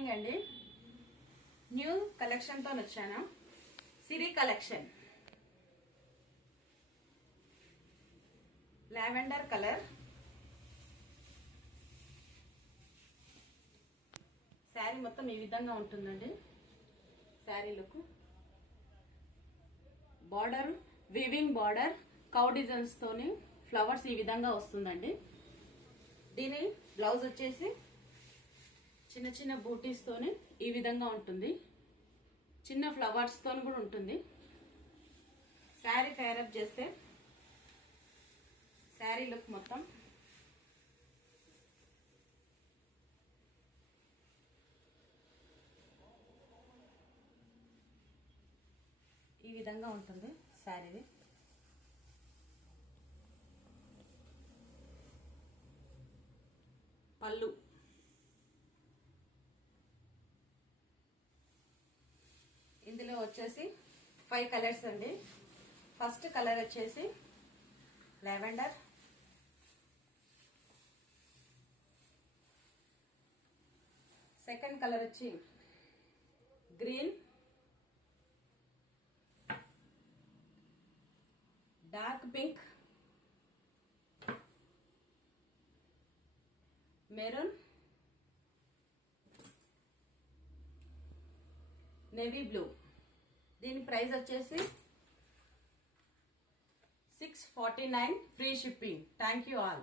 Evening అండి. New collection తో వచ్చాను. సిరి కలెక్షన్ లావెండర్ కలర్ శారీ మొత్తం ఈ విధంగా ఉంటుందండి. Sari look border weaving border cow designs తోని ఫ్లవర్స్ ఈ విధంగా వస్తుందండి. దీని బ్లౌజ్ వచ్చేసి చిన్న చిన్న బూటీస్ తోని ఈ విధంగా ఉంటుంది. చిన్న ఫ్లవర్స్ తోని కూడా ఉంటుంది. శారీ ఫేరప్ చేస్తే శారీ లుక్ మొత్తం ఈ విధంగా ఉంటుంది. శారీది పళ్ళు ఇందులో వచ్చేసి 5 కలర్స్ అండి. ఫస్ట్ కలర్ వచ్చేసి లావెండర్, సెకండ్ కలర్ వచ్చి green, dark pink, maroon, navy blue. దీని ప్రైస్ వచ్చేసి 649 free shipping. Thank you all.